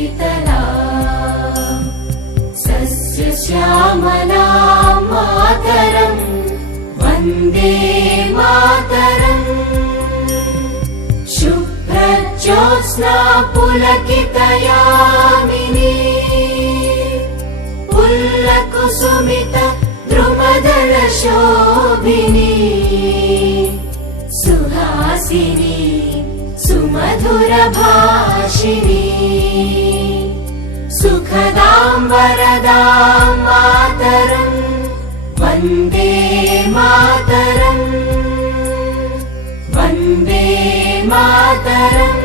शीतला सस्यश्यामला मातरम् वन्दे मातरम् शुभ्रज्योत्स्ना पुलकितयामिनी पुल्लकुसुमित द्रुमदल शोभिनी सुहासिनी सुमधुर भाषिणी सुखदां वरदां मातरम् वन्दे मातरम् वन्दे मातरम्।